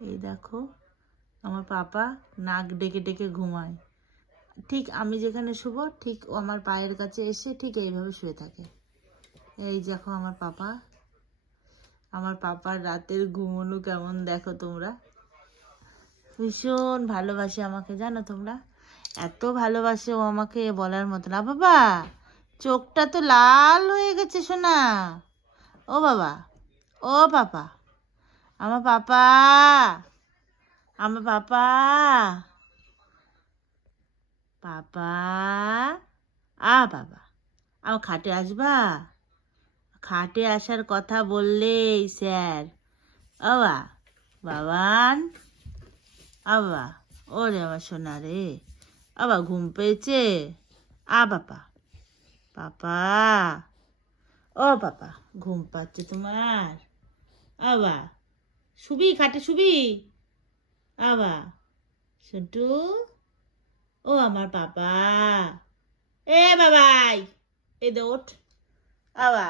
এই দেখো আমার পাপা নাক ডেকে ডেকে ঘুমায়, ঠিক আমি যেখানে শুবো ঠিক আমার পায়ের কাছে এসে ঠিক এইভাবে শুয়ে থাকে। এই দেখো আমার পাপার রাতের ঘুমোনো কেমন দেখো তোমরা। ভীষণ ভালোবাসে আমাকে, জানো তোমরা, এত ভালোবাসে ও আমাকে বলার মতো না। বাবা চোখটা তো লাল হয়ে গেছে সোনা। ও বাবা, ও পাপা, আমার পাপা, আমার পাপা, পাপা, বাবা, আমার খাটে আসবা? খাটে আসার কথা বললেই স্যার বাবা, বাবান, বাবা, ওরে আমার সোনা রে, বাবা ঘুম পেয়েছে? বাবা, পাপা, ও পাপা, ঘুম পাচ্ছে তোমার? বাবা শুবি, খাটে শুবি? বাবা সন্টু, ও আমার পাপা, এ বাবাই, এ দে ওঠ বাবা।